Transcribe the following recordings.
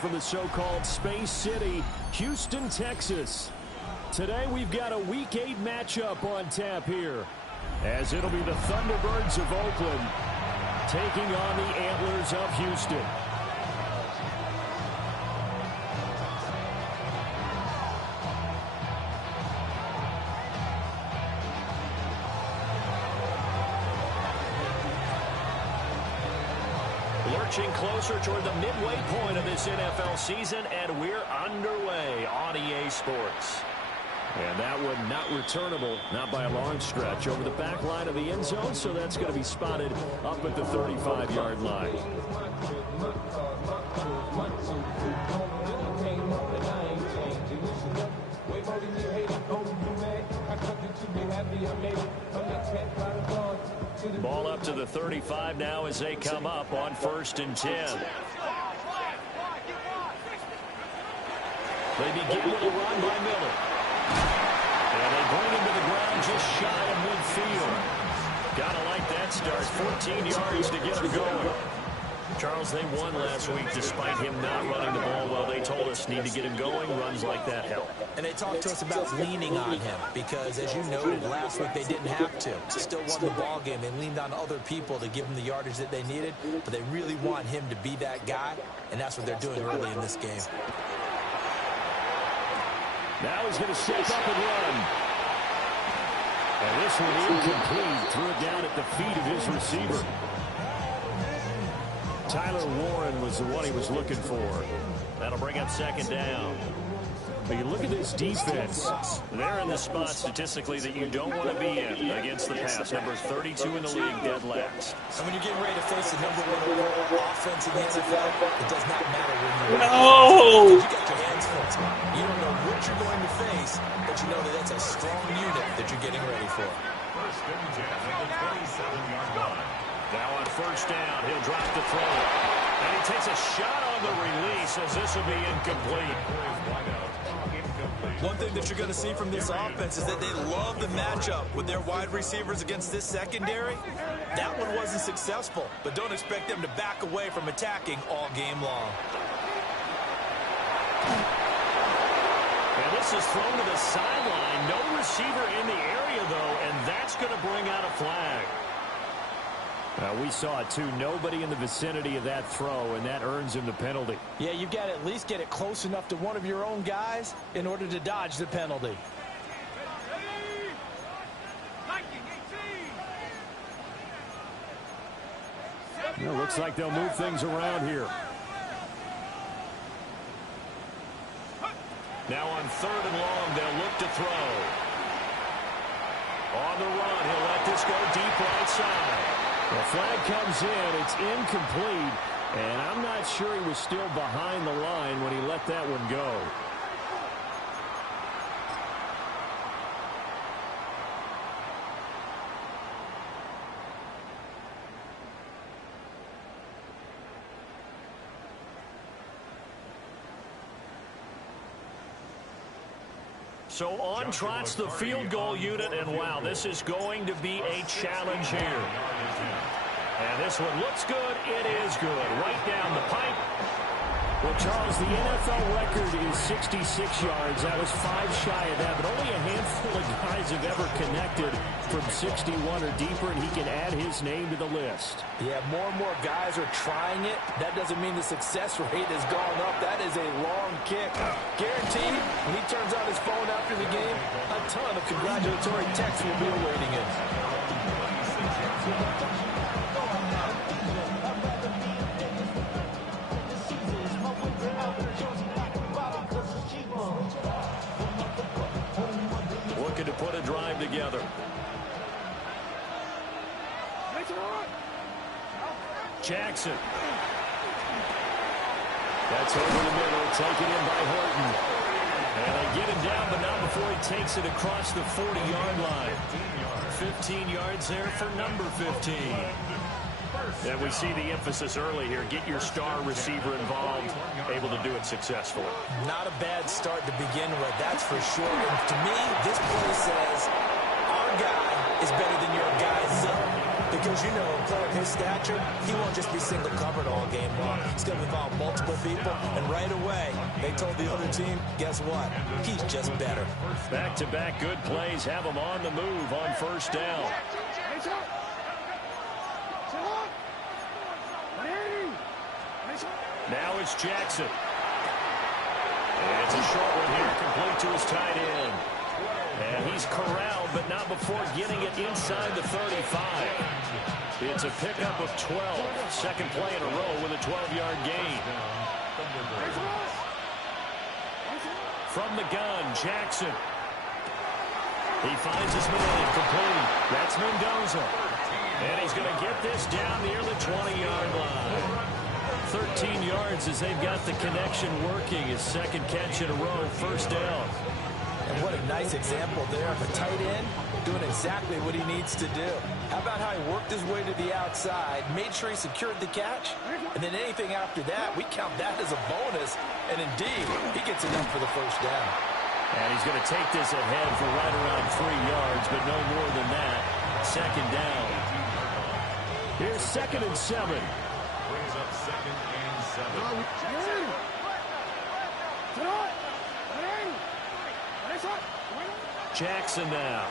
from the so-called Space City, Houston, Texas. Today we've got a Week 8 matchup on tap here, as it'll be the Thunderbirds of Oakland taking on the Antlers of Houston. Lurching closer toward the midway point of this NFL season, and we're underway on EA Sports. And that one not returnable, not by a long stretch, over the back line of the end zone, so that's going to be spotted up at the 35-yard line. Ball up to the 35 now as they come up on 1st and 10. They begin with a run by Miller. And they bring him to the ground just shy of midfield. Gotta like that start. 14 yards to get him going. Charles, they won last week despite him not running the ball well. They told us need to get him going. Runs like that help. And they talked to us about leaning on him because, as you noted, last week they didn't have to. Still won the ball game. They leaned on other people to give them the yardage that they needed, but they really want him to be that guy, and that's what they're doing early in this game. Now he's going to step up and run. And this one incomplete. Threw it down at the feet of his receiver. Tyler Warren was the one he was looking for. That'll bring up 2nd down. But you look at this defense. They're in the spot statistically that you don't want to be in against the pass. Number 32 in the league, dead last. And when you're getting ready to face the number 1 overall offense in the NFL, it does not matter when you're No! You got your hands full. You don't know what you're going to face, but you know that that's a strong unit that you're getting ready for. Now on 1st down, he'll drop the throw. And he takes a shot on the release as this will be incomplete. One thing that you're going to see from this offense is that they love the matchup with their wide receivers against this secondary. That one wasn't successful, but don't expect them to back away from attacking all game long. And this is thrown to the sideline. No receiver in the area, though, and that's going to bring out a flag. We saw it, too. Nobody in the vicinity of that throw, and that earns him the penalty. Yeah, you've got to at least get it close enough to one of your own guys in order to dodge the penalty. Well, looks like they'll move things around here. Now on 3rd and long, they'll look to throw. On the run, he'll let this go deep right side. The flag comes in. It's incomplete. And I'm not sure he was still behind the line when he let that one go. So on trots the field goal unit, and wow, this is going to be a challenge here. And this one looks good. It is good. Right down the pipe. Well, Charles, the NFL record is 66 yards. That was 5 shy of that, but only a handful of guys have ever connected from 61 or deeper, and he can add his name to the list. Yeah, more and more guys are trying it. That doesn't mean the success rate has gone up. That is a long kick. Guaranteed, when he turns on his phone after the game, a ton of congratulatory texts will be awaiting him. Looking to put a drive together. Jackson. That's over the middle, taken in by Horton. And they get him down, but not before he takes it across the 40-yard line. 15 yards there for number 15. And we see the emphasis early here. Get your star receiver involved, able to do it successfully. Not a bad start to begin with, that's for sure. And to me, this play says, our guy is better than your guy's. Because, you know, a player of his stature, he won't just be single covered all game long. He's going to involve multiple people, and right away, they told the other team, guess what? He's just better. Back-to-back good plays have him on the move on first down. Now it's Jackson. It's a short one here, complete to his tight end. And he's corralled, but not before getting it inside the 35. It's a pickup of 12. Second play in a row with a 12-yard gain. From the gun, Jackson. He finds his man, complete. That's Mendoza. And he's going to get this down near the 20-yard line. 13 yards as they've got the connection working. His second catch in a row, first down. And what a nice example there of a tight end doing exactly what he needs to do. How about how he worked his way to the outside, made sure he secured the catch, and then anything after that, we count that as a bonus. And indeed, he gets enough for the first down. And he's going to take this ahead for right around 3 yards, but no more than that. Second down. Here's 2nd and 7. Brings up 2nd and 7. Jackson now.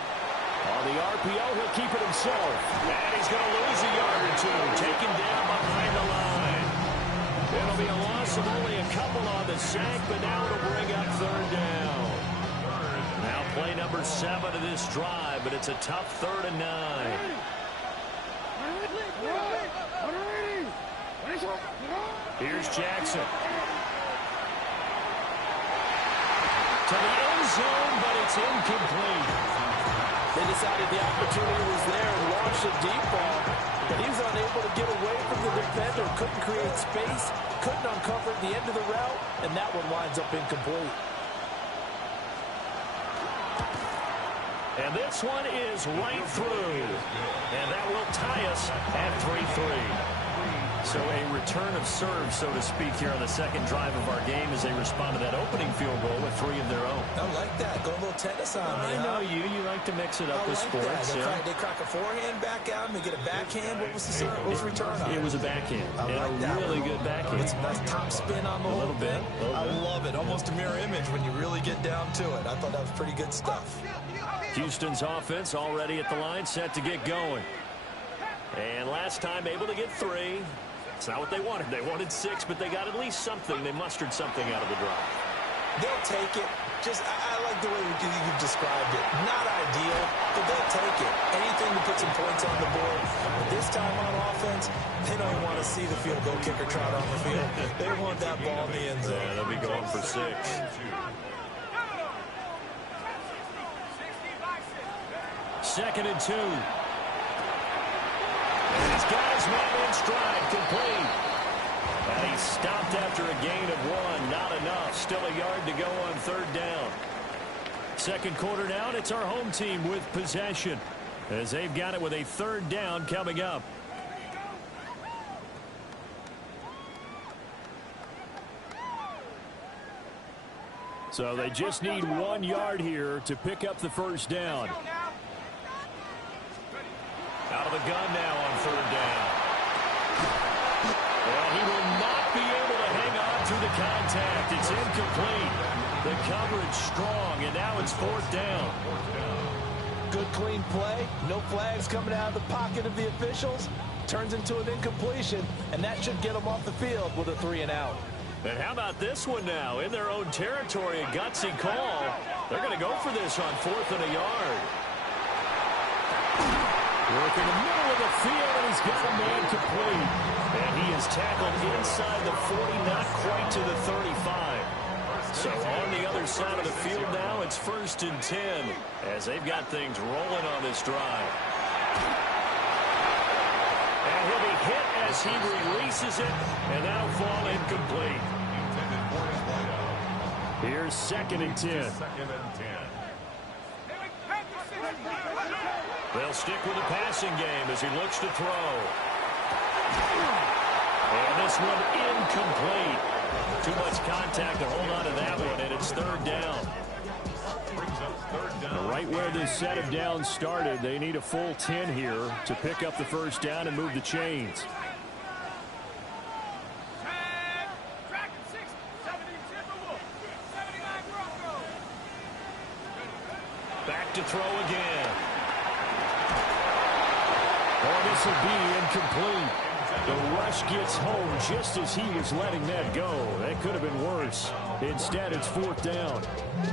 On the RPO, he'll keep it himself. And he's going to lose a yard or two. Taken down behind the line. It'll be a loss of only a couple on the sack, but now it'll bring up 3rd down. Now play number 7 of this drive, but it's a tough 3rd and 9. Here's Jackson. To the end zone, but it's incomplete. They decided the opportunity was there and launched a deep ball, but he was unable to get away from the defender, couldn't create space, couldn't uncover the end of the route, and that one winds up incomplete. And this one is right through. And that will tie us at 3-3. So a return of serve, so to speak, here on the second drive of our game as they respond to that opening field goal with 3 of their own. I like that. Go a little tennis on me. I know you. You like to mix it up with like sports. They crack a forehand back out and they get a backhand. What was the serve? What was the return on? It was a backhand. I like that. Really good backhand. It's a nice top spin on the whole thing. I love it. Almost a mirror image when you really get down to it. I thought that was pretty good stuff. Houston's offense already at the line, set to get going. And last time able to get 3. It's not what they wanted. They wanted 6, but they got at least something. They mustered something out of the drive. They'll take it. I like the way you've described it. Not ideal, but they'll take it. Anything to put some points on the board. But this time on offense, they don't even want to see the field goal kicker trot on the field. They want that ball in the end zone. Yeah, they'll be going for 6. 2nd and 2. And he's got his man in stride, complete. And he's stopped after a gain of 1. Not enough. Still a yard to go on 3rd down. Second quarter now, and it's our home team with possession as they've got it with a 3rd down coming up. So they just need 1 yard here to pick up the first down. Out of the gun now on 3rd down. And he will not be able to hang on to the contact. It's incomplete. The coverage strong, and now it's 4th down. Good, clean play. No flags coming out of the pocket of the officials. Turns into an incompletion, and that should get them off the field with a 3 and out. And how about this one now? In their own territory, a gutsy call. They're going to go for this on 4th and a yard. Work in the middle of the field, and he's got a man complete. And he is tackled inside the 40, not quite to the 35. So on the other side of the field now, it's 1st and 10 as they've got things rolling on this drive. And he'll be hit as he releases it, and that'll fall incomplete. Here's 2nd and 10. 2nd and 10. They'll stick with the passing game as he looks to throw. And this one incomplete. Too much contact to hold on to that one, and it's 3rd down. Right where this set of downs started, they need a full 10 here to pick up the first down and move the chains. Back to throw again. Oh, this will be incomplete. The rush gets home just as he was letting that go. That could have been worse. Instead, it's fourth down.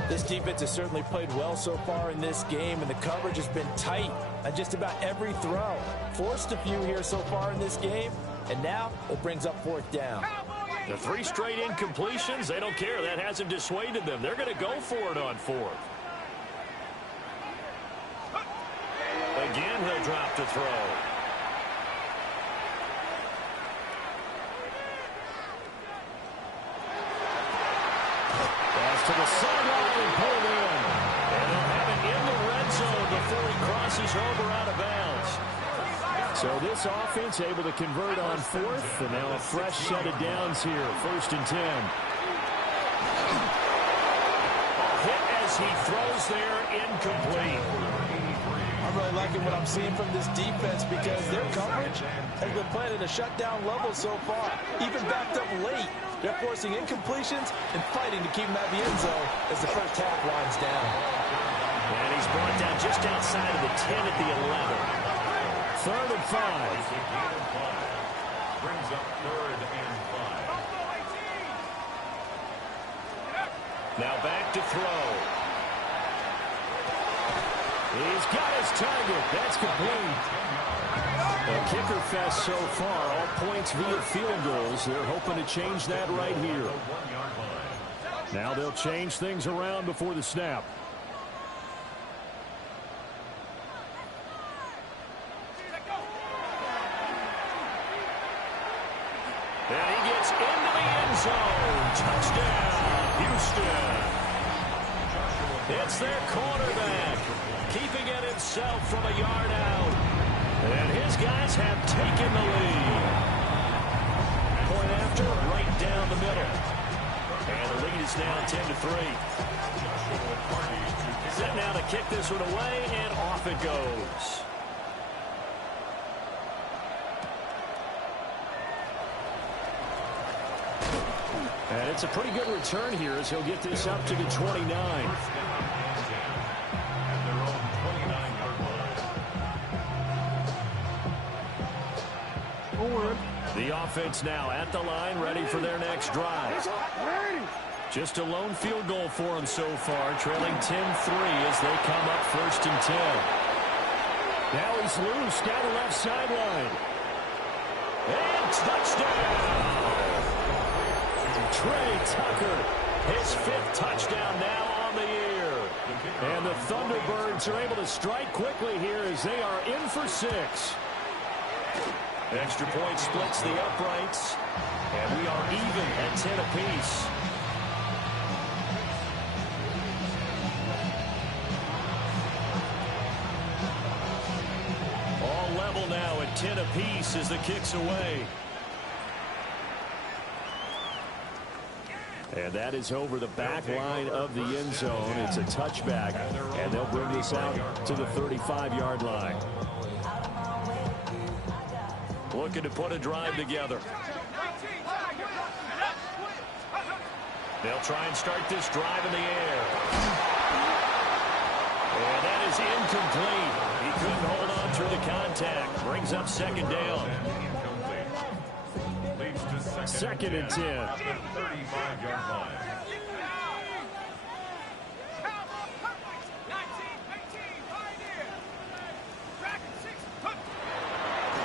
This defense has certainly played well so far in this game, and the coverage has been tight on just about every throw. Forced a few here so far in this game, and now it brings up fourth down. The 3 straight incompletions, they don't care. That hasn't dissuaded them. They're going to go for it on fourth. Again, he'll drop to throw. To the sideline and pulled in. And they'll have it in the red zone before he crosses over out of bounds. So this offense able to convert on fourth, and now a fresh set of downs here. First and 10. A hit as he throws there, incomplete. I'm really liking what I'm seeing from this defense because their coverage has been playing at a shutdown level so far, even backed up late. They're forcing incompletions and fighting to keep him at the end zone as the first half winds down. And he's brought down just outside of the 10 at the 11. Third and 5. Brings up third and 5. Now back to throw. He's got his target. That's complete. A kicker fest so far. All points via field goals. They're hoping to change that right here. Now they'll change things around before the snap. And he gets into the end zone. Touchdown, Houston. It's their quarterback, keeping it himself from a yard out. And his guys have taken the lead. Point after, right down the middle. And the lead is now 10-3. Set now to kick this one away, and off it goes. And it's a pretty good return here as he'll get this up to the 29. The offense now at the line, ready for their next drive. Just a lone field goal for them so far, trailing 10-3 as they come up first and 10. Now he's loose down the left sideline. And touchdown! Trey Tucker, his 5th touchdown now on the year. And the Thunderbirds are able to strike quickly here as they are in for 6. Extra point splits the uprights, and we are even at 10 apiece. All level now at 10 apiece as the kick's away. And that is over the back line of the end zone. It's a touchback, and they'll bring this out to the 35-yard line. Looking to put a drive together. They'll try and start this drive in the air. And that is incomplete. He couldn't hold on through the contact. Brings up second down. Second and 10. 35-yard line.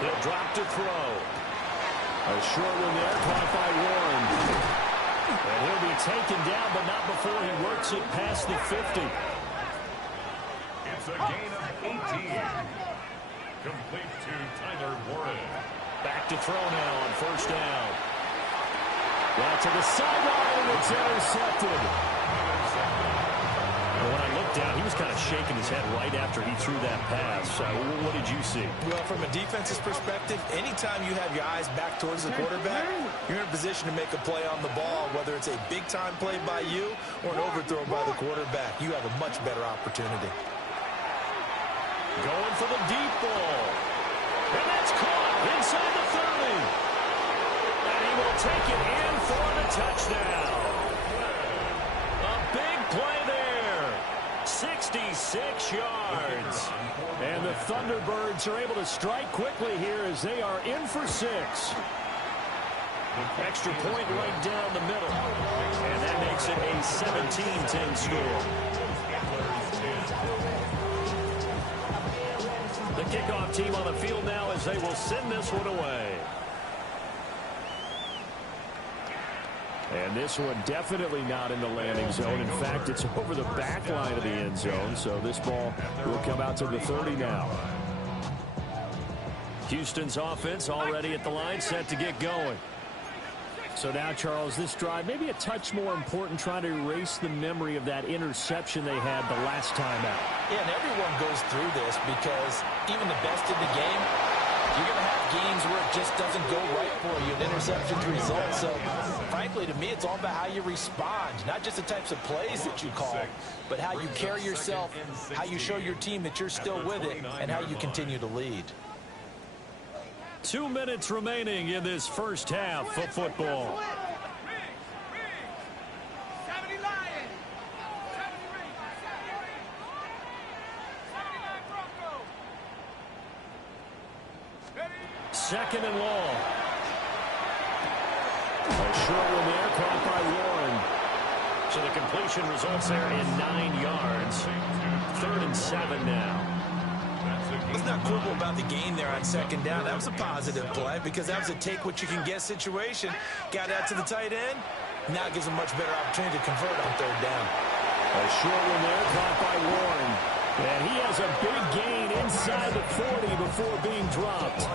He'll drop to throw. A short one there, caught by Warren. And he'll be taken down, but not before he works it past the 50. It's a gain of 18. Complete to Tyler Warren. Back to throw now on first down. Well, to the sideline, and it's intercepted. And when I look brought down. He was kind of shaking his head right after he threw that pass. What did you see? Well, from a defense's perspective, anytime you have your eyes back towards the quarterback, you're in a position to make a play on the ball, whether it's a big-time play by you or an overthrow by the quarterback. You have a much better opportunity. Going for the deep ball. And that's caught inside the 30. And he will take it in for the touchdown. A big play there. 66 yards. And the Thunderbirds are able to strike quickly here as they are in for 6. Extra point right down the middle. And that makes it a 17-10 score. The kickoff team on the field now as they will send this one away. And this one definitely not in the landing zone. In fact, it's over the back line of the end zone, so this ball will come out to the 30 now. Houston's offense already at the line, set to get going. So now, Charles, this drive maybe a touch more important, trying to erase the memory of that interception they had the last time out. Yeah, and everyone goes through this because even the best in the game, you're going to have games where it just doesn't go right for you, and interceptions result. So, frankly, to me, it's all about how you respond, not just the types of plays that you call, but how you carry yourself, how you show your team that you're still with it, and how you continue to lead. 2 minutes remaining in this first half of football. Second and long. A short one there, caught by Warren. So the completion results there in 9 yards. 3rd and 7 now. Let's not quibble about the gain there on second down. That was a positive play because that was a take-what-you-can-get situation. Got out to the tight end. Now it gives them much better opportunity to convert on 3rd down. A short one there, caught by Warren. And he has a big gain inside the 40 before being dropped.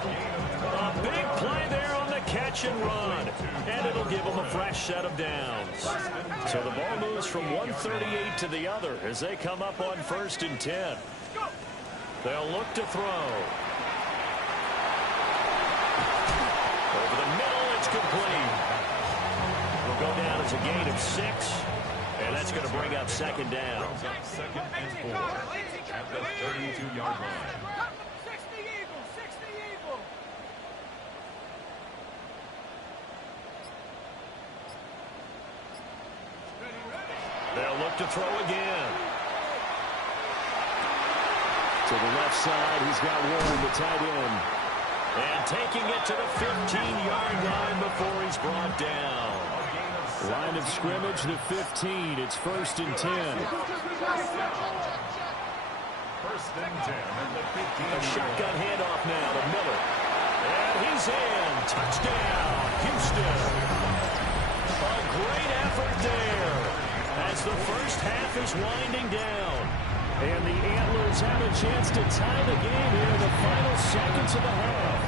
A big play there on the catch and run. And it'll give them a fresh set of downs. So the ball moves from 138 to the other as they come up on 1st and 10. They'll look to throw. Over the middle, it's complete. Will go down as a gain of 6. And that's going to bring up 2nd down. 2nd and 4 at the 32-yard line. They'll look to throw again. To the left side, he's got Warren, the tight end. And taking it to the 15-yard line before he's brought down. Line of scrimmage, the 15. It's 1st and 10. 1st and 10 at the 15. A shotgun handoff now to Miller. And he's in. Touchdown, Houston. A great effort there as the first half is winding down. And the Antlers have a chance to tie the game here in the final seconds of the half.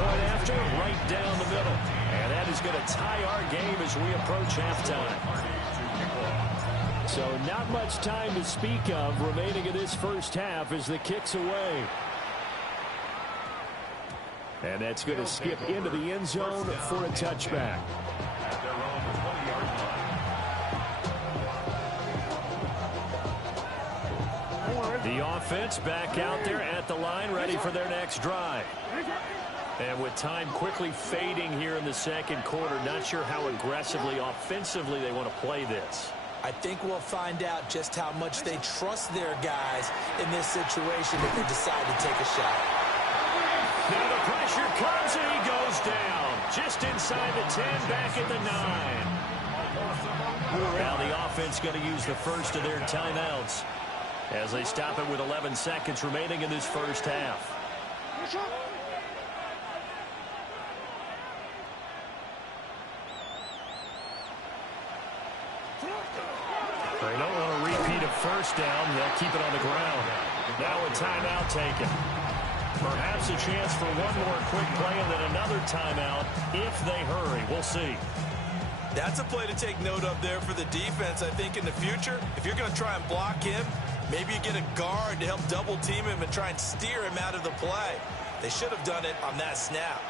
Point after, right down the middle. And that is going to tie our game as we approach halftime. So not much time to speak of remaining in this first half as the kick's away. And that's going to skip into the end zone for a touchback. The offense back out there at the line, ready for their next drive. And with time quickly fading here in the second quarter, not sure how aggressively, offensively they want to play this. I think we'll find out just how much they trust their guys in this situation if they decide to take a shot. Now the pressure comes and he goes down. Just inside the 10, back at the 9. Now the offense going to use the first of their timeouts as they stop it with 11 seconds remaining in this first half. They don't want to repeat a first down. They'll keep it on the ground. Now a timeout taken. Perhaps a chance for one more quick play and then another timeout if they hurry. We'll see. That's a play to take note of there for the defense. I think in the future, if you're going to try and block him, maybe you get a guard to help double team him and try and steer him out of the play. They should have done it on that snap.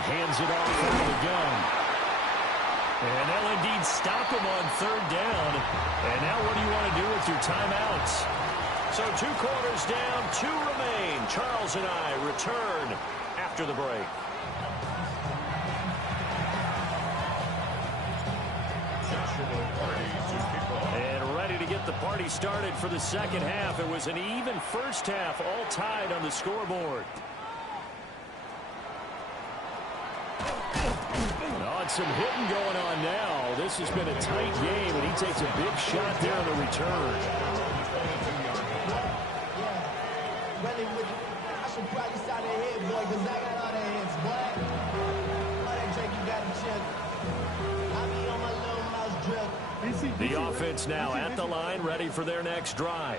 Hands it off over the gun. And they'll indeed stop him on third down. And now what do you want to do with your timeouts? So 2 quarters down, 2 remain. Charles and I return after the break. And ready to get the party started for the second half. It was an even first half, all tied on the scoreboard. Some hitting going on now. This has been a tight game, and he takes a big shot there on the return. The offense now at the line, ready for their next drive.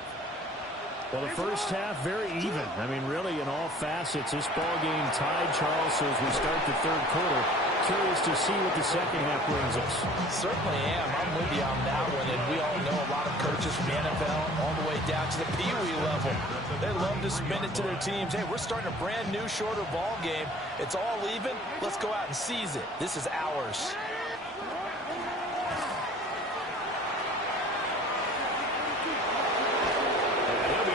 Well, the first half, very even. I mean, really, in all facets, this ball game tied, Charles. So as we start the third quarter, curious to see what the second half brings us. Certainly am. I'm with you on that one. And we all know a lot of coaches from the NFL all the way down to the Pee Wee level. They love to spin it to their teams. Hey, we're starting a brand new, shorter ball game. It's all even. Let's go out and seize it. This is ours.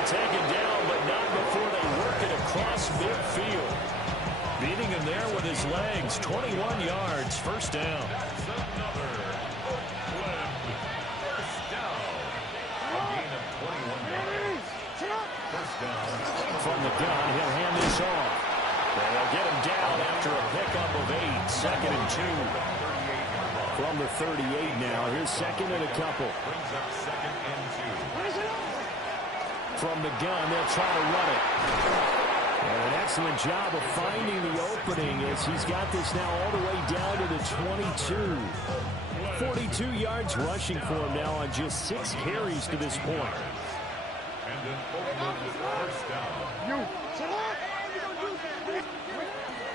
Taken down, but not before they work it across midfield. Beating him there with his legs. 21 yards, first down. From the gun, he'll hand this off. And they'll get him down after a pickup of 8. Second and 2. From the 38 now. Here's second and a couple. From the gun, they'll try to run it. And an excellent job of finding the opening as he's got this now all the way down to the 22. 42 yards rushing for him now on just 6 carries to this point.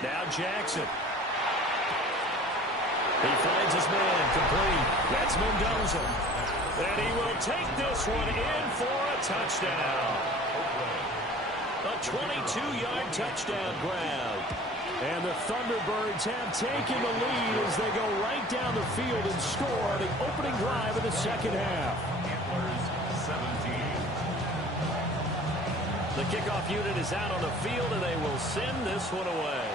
Now Jackson. He finds his man complete. That's Mendoza. And he will take this one in for a touchdown. A 22-yard touchdown grab. And the Thunderbirds have taken the lead as they go right down the field and score the opening drive of the second half. The kickoff unit is out on the field, and they will send this one away.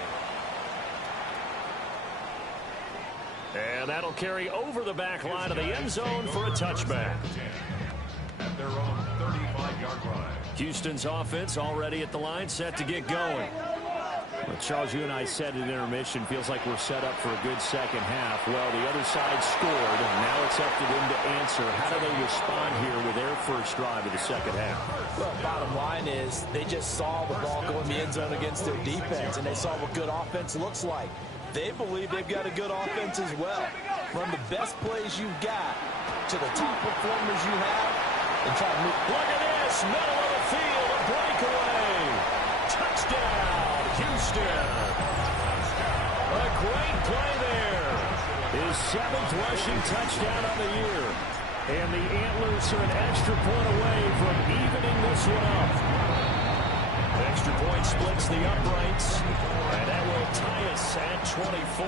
And that'll carry over the back line of the end zone for a touchback. At their own 35-yard line. Houston's offense already at the line, set to get going. Well, Charles, you and I said at intermission, feels like we're set up for a good second half. Well, the other side scored, and now it's up to them to answer. How do they respond here with their first drive of the second half? Well, bottom line is they just saw the ball go in the end zone against their defense, and they saw what good offense looks like. They believe they've got a good offense as well. Run the best plays you've got to the top performers you have and try to move. Look at this, middle of the field, a breakaway. Touchdown, Houston. A great play there. His 7th rushing touchdown of the year. And the Antlers are an extra point away from evening this one up. Extra point splits the uprights, and that will tie us at 24.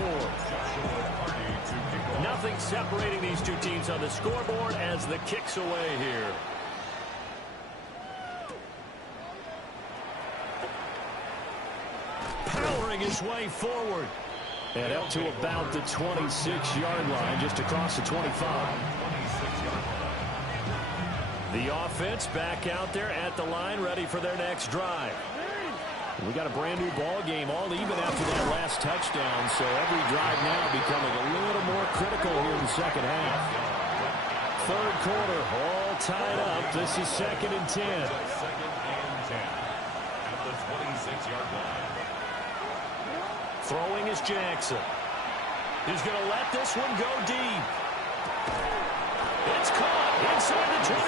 Nothing separating these two teams on the scoreboard as the kick's away here. Powering his way forward. And up to about the 26-yard line, just across the 25. The offense back out there at the line, ready for their next drive. We got a brand new ball game, all even after that last touchdown, so every drive now becoming a little more critical here in the second half. Third quarter, all tied up. This is second and 10. At the 26-yard line. Throwing is Jackson. He's going to let this one go deep. It's caught inside the 25.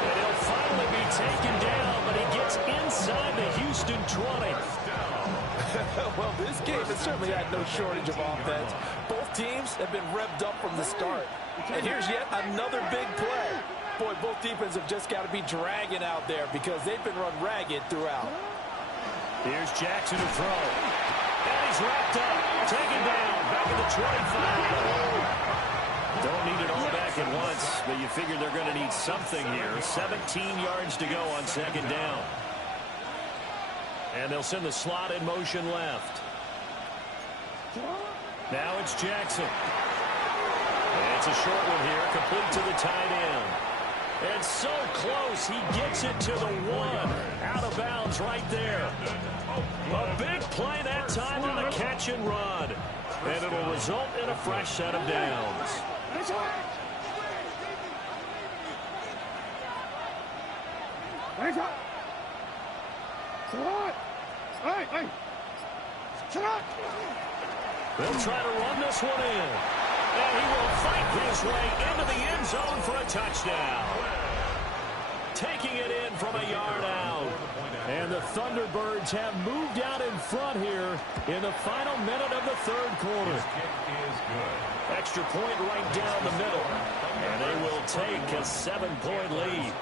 And he'll finally be taken down, but but he gets inside the Houston 20. Well, this game has certainly had no shortage of offense. Both teams have been revved up from the start. And here's yet another big play. Boy, both defenses have just got to be dragging out there because they've been run ragged throughout. Here's Jackson to throw. And he's wrapped up. Taken down. Back at the 25. Don't need it all back at once, but you figure they're going to need something here. 17 yards to go on second down. And they'll send the slot in motion left. Now it's Jackson. And it's a short one here, complete to the tight end. And so close, he gets it to the 1. Out of bounds right there. A big play that time on the catch and run. And it'll result in a fresh set of downs. They'll try to run this one in. And he will fight his way into the end zone for a touchdown. Taking it in from a yard out. And the Thunderbirds have moved out in front here in the final minute of the third quarter. Extra point right down the middle. And they will take a 7-point lead.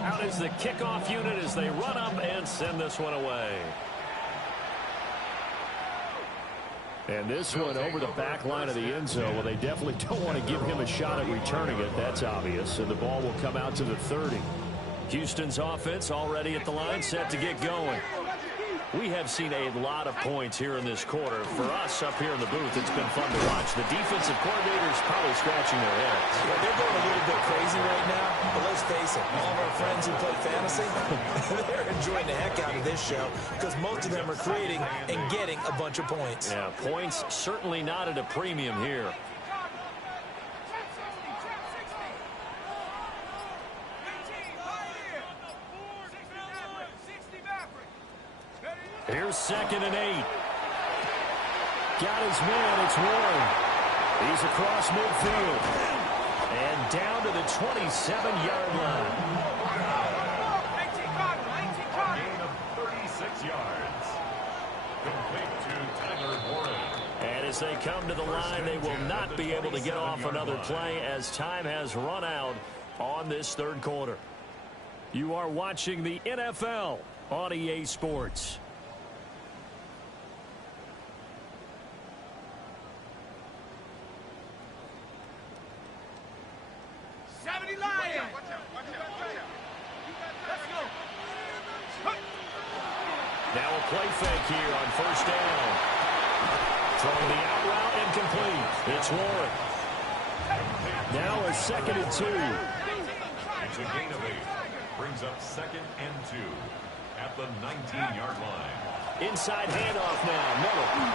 Out is the kickoff unit as they run up and send this one away. And this one over the back line of the end zone. Well, they definitely don't want to give him a shot at returning it. That's obvious. And the ball will come out to the 30. Houston's offense already at the line, set to get going. We have seen a lot of points here in this quarter. For us up here in the booth, it's been fun to watch. The defensive coordinators probably scratching their heads. Yeah, they're going a little bit crazy right now. But let's face it, all of our friends who play fantasy, they're enjoying the heck out of this show because most of them are creating and getting a bunch of points. Yeah, points certainly not at a premium here. Here's 2nd and 8. Got his man, it's Warren. He's across midfield. And down to the 27-yard line. Gain of 36 yards. Complete to Tyler Warren. And as they come to the line, they will not be able to get off another play as time has run out on this third quarter. You are watching the NFL on EA Sports. Now a play fake here on first down. Throwing the out route incomplete. It's Warren. Now a 2nd and 2. It's a gain of 8. Brings up 2nd and 2 at the 19-yard line. Inside handoff now. Miller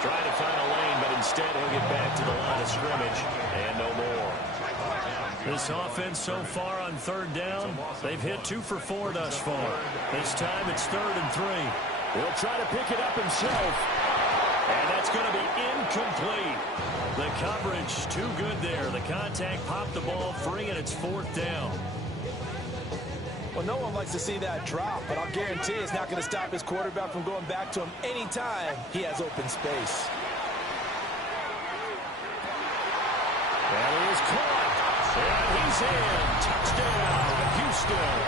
trying to find a lane, but instead he'll get back to the line of scrimmage and no more. This offense so far on third down, they've hit 2 for 4 thus far. This time it's 3rd and 3. He'll try to pick it up himself. And that's going to be incomplete. The coverage too good there. The contact popped the ball free, and it's 4th down. Well, no one likes to see that drop, but I'll guarantee it's not going to stop his quarterback from going back to him anytime he has open space. That is caught. And he's in. Touchdown, Houston.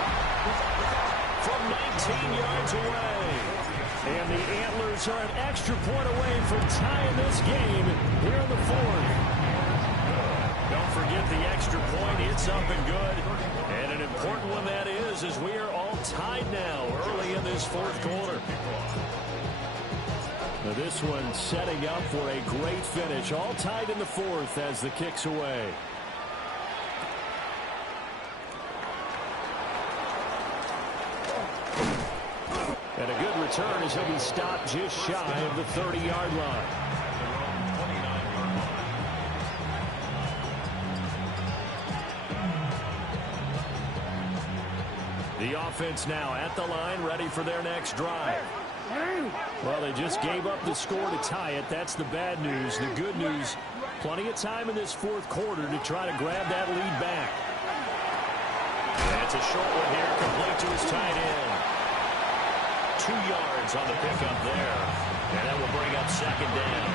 From 19 yards away. And the Antlers are an extra point away from tying this game here in the 4th. Don't forget the extra point. It's up and good. And an important one that is, as we are all tied now early in this 4th quarter. Now this one setting up for a great finish. All tied in the 4th as the kick's away. And a good return as he'll be stopped just shy of the 30-yard line. The offense now at the line, ready for their next drive. Well, they just gave up the score to tie it. That's the bad news. The good news, plenty of time in this 4th quarter to try to grab that lead back. That's a short one here, complete to his tight end. 2 yards on the pickup there. And that will bring up second down.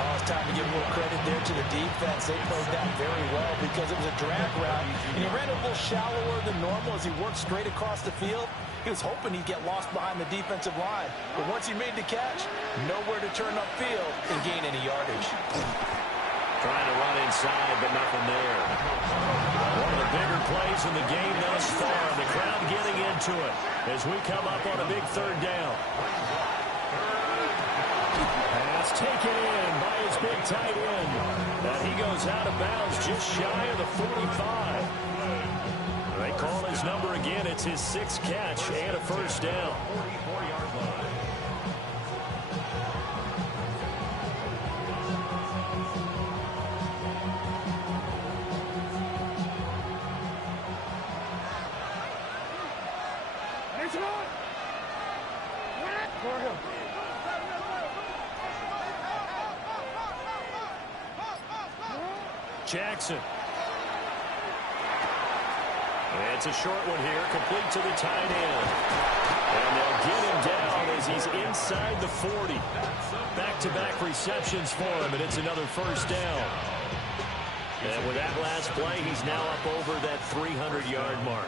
Oh, it's time to give a little credit there to the defense. They played that very well because it was a drag route, and he ran a little shallower than normal as he worked straight across the field. He was hoping he'd get lost behind the defensive line, but once he made the catch, nowhere to turn upfield and gain any yardage. Trying to run inside, but nothing there. One of the bigger plays in the game thus far. The crowd getting into it as we come up on a big third down. Pass taken in by his big tight end. And he goes out of bounds just shy of the 45. They call his number again. It's his 6th catch and a first down. Jackson. It's a short one here, complete to the tight end. And they'll get him down as he's inside the 40. Back-to-back receptions for him, and it's another first down. And with that last play, he's now up over that 300-yard mark.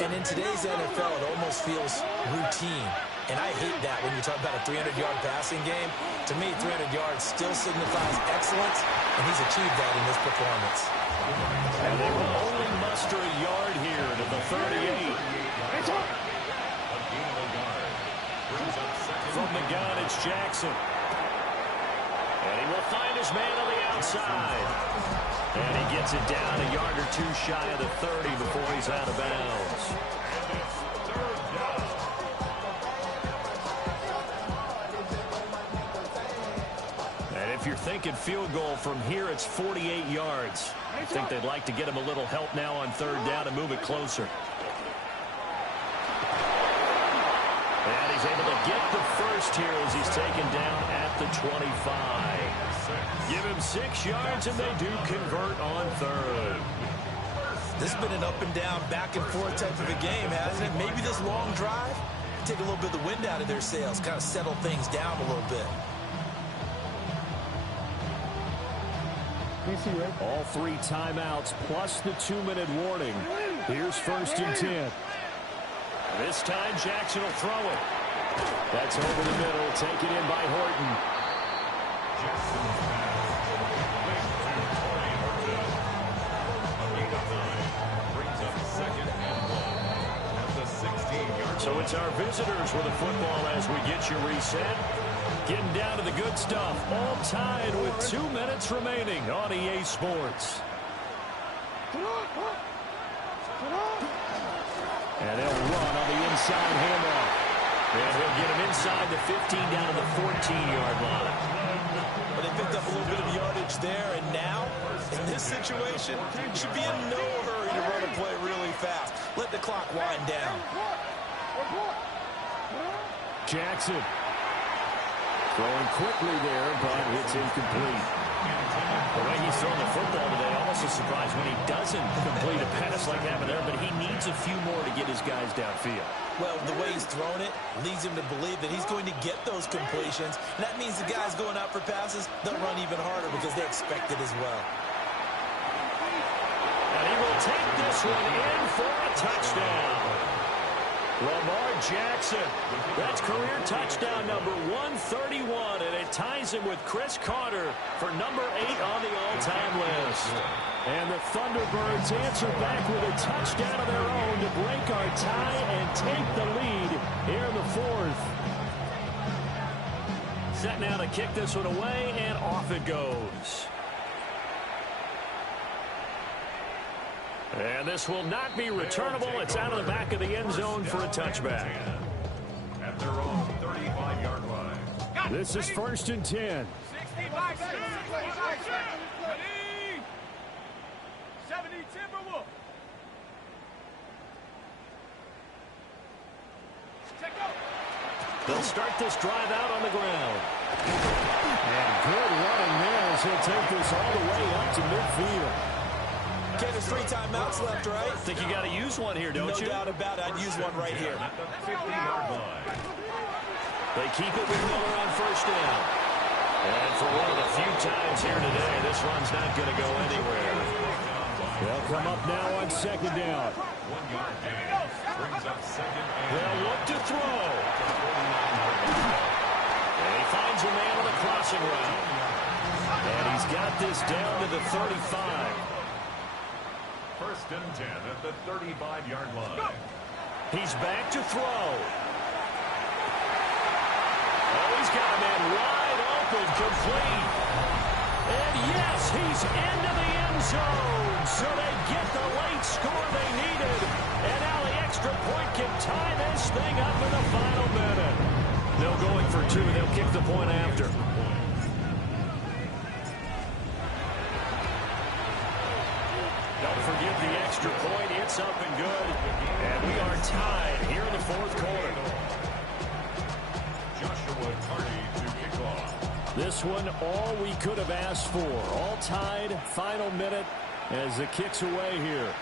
And in today's NFL, it almost feels routine. And I hate that when you talk about a 300-yard passing game. To me, 300 yards still signifies excellence, and he's achieved that in this performance. And they will only muster a yard here to the 38. From the gun, it's Jackson. And he will find his man on the outside. And he gets it down a yard or 2 shy of the 30 before he's out of bounds. And if you're thinking field goal from here, it's 48 yards. I think they'd like to get him a little help now on third down and move it closer. And he's able to get the first here as he's taken down at the 25. Give him 6 yards, and they do convert on third. This has been an up-and-down, back-and-forth type of a game, hasn't it? Maybe this long drive, take a little bit of the wind out of their sails, kind of settle things down a little bit. All 3 timeouts plus the 2-minute warning. Here's 1st and 10. This time, Jackson will throw it. That's over the middle, taken in by Horton. So it's our visitors with the football as we get you reset. Getting down to the good stuff. All tied with 2 minutes remaining on EA Sports. And they'll run on the inside handoff. And he'll get him inside the 15 down to the 14-yard line. But they picked up a little bit of yardage there, and now, in this situation, should be in no hurry to run a play really fast. Let the clock wind down. Jackson. Throwing quickly there, but it's incomplete. The way he's throwing the football today, almost a surprise when he doesn't complete a pass like that there, but he needs a few more to get his guys downfield. Well, the way he's thrown it leads him to believe that he's going to get those completions. And that means the guys going out for passes, they'll run even harder because they expect it as well. And he will take this one in for a touchdown. Lamar Jackson, that's career touchdown number 131, and it ties him with Chris Carter for number 8 on the all-time list. And the Thunderbirds answer back with a touchdown of their own to break our tie and take the lead here in the 4th. Set now to kick this one away, and off it goes. And this will not be returnable. It's out of the back of the end zone for a touchback. At their own 35-yard line. This is 1st and 10. 70 Timberwolves. They'll start this drive out on the ground. And good running there as he'll take this all the way up to midfield. Okay, there's 3 timeouts left, right? I think you got to use one here, don't you? No doubt about it. I'd use one right here. At the 50-yard line. They keep it with Miller on first down. And for one of the few times here today, this run's not going to go anywhere. They'll come up now on second down. 1-yard gain. Brings up second and They'll look to throw. And he finds a man on the crossing route. And he's got this down to the 35. first and 10 at the 35-yard line. He's back to throw. Oh, he's got a man wide open, complete. And yes, he's into the end zone. So they get the late score they needed. And now the extra point can tie this thing up in the final minute. They'll going for 2. They'll kick the point after. Don't forget the extra point. It's up and good. And we are tied here in the fourth quarter. Joshua Tardy to kick off. This one, all we could have asked for. All tied, final minute as the kick's away here.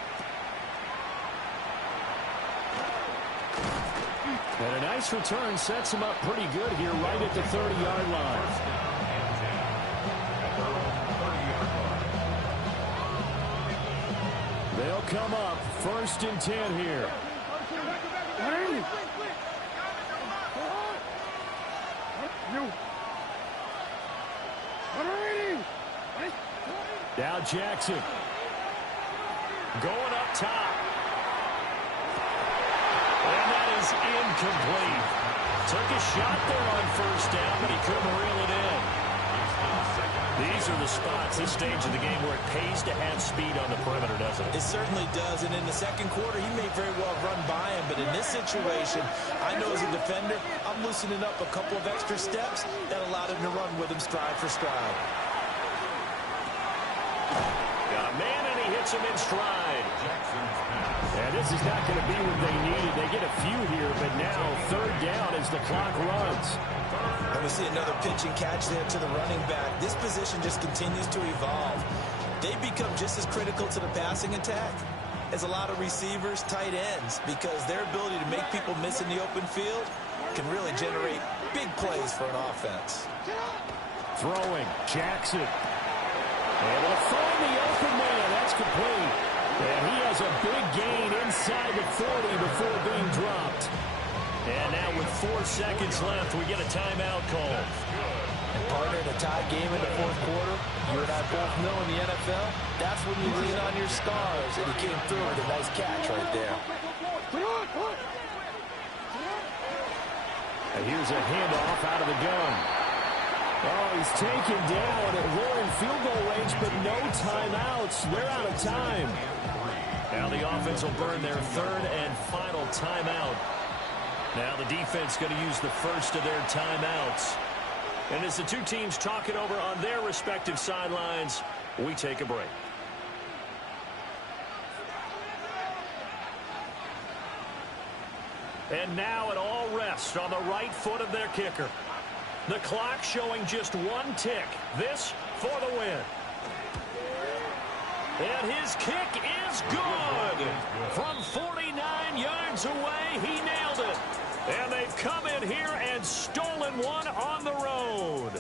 And a nice return sets him up pretty good here right at the 30-yard line. They'll come up first and 10 here. Now Jackson. Going up top. And that is incomplete. Took a shot there on first down, but he couldn't reel it in. These are the spots, this stage of the game, where it pays to have speed on the perimeter, doesn't it? It certainly does, and in the second quarter, he may very well run by him, but in this situation, I know as a defender, I'm loosening up a couple of extra steps that allowed him to run with him stride for stride. Got a man, and he hits him in stride. And this is not going to be what they needed. They get a few here, but now third down as the clock runs. And we see another pitch and catch there to the running back. This position just continues to evolve. They become just as critical to the passing attack as a lot of receivers, tight ends, because their ability to make people miss in the open field can really generate big plays for an offense. Throwing, Jackson. Able to find the open man. That's complete. And he has a big gain inside the 40 before being dropped. And now with 4 seconds left, we get a timeout call. And partner, in a tie game in the fourth quarter, you and I both know in the NFL, that's when you lean on your stars. And he came through with a nice catch right there. And here's a handoff out of the gun. Oh, he's taken down. They're in field goal range, but no timeouts. They're out of time. Now the offense will burn their third and final timeout. Now the defense going to use the first of their timeouts. And as the two teams talk it over on their respective sidelines, we take a break. And now it all rests on the right foot of their kicker. The clock showing just 1 tick. This for the win. And his kick is good. From 49 yards away, he nailed it. And they've come in here and stolen one on the road.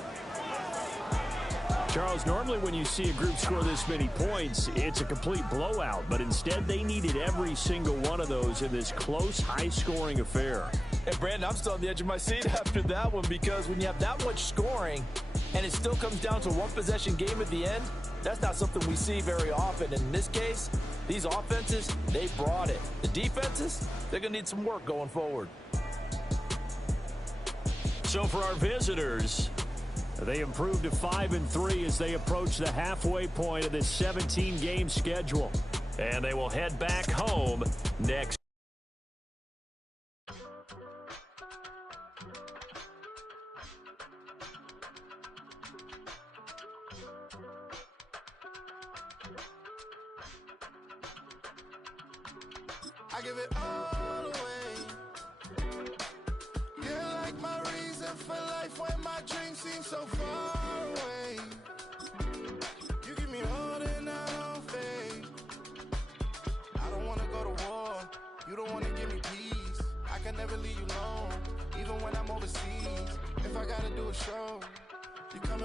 Charles, normally when you see a group score this many points, it's a complete blowout. But instead, they needed every single one of those in this close, high-scoring affair. Hey, Brandon, I'm still on the edge of my seat after that one, because when you have that much scoring and it still comes down to a one-possession game at the end, that's not something we see very often. And in this case, these offenses, they brought it. The defenses, they're going to need some work going forward. So for our visitors, they improved to 5-3 as they approach the halfway point of this 17-game schedule. and they will head back home next. I give it all away. You're like my reason for life when my dreams seem so far away. You give me all that I don't fade. You don't wanna give me peace. I can never leave you alone, even when I'm overseas. If I gotta do a show, you coming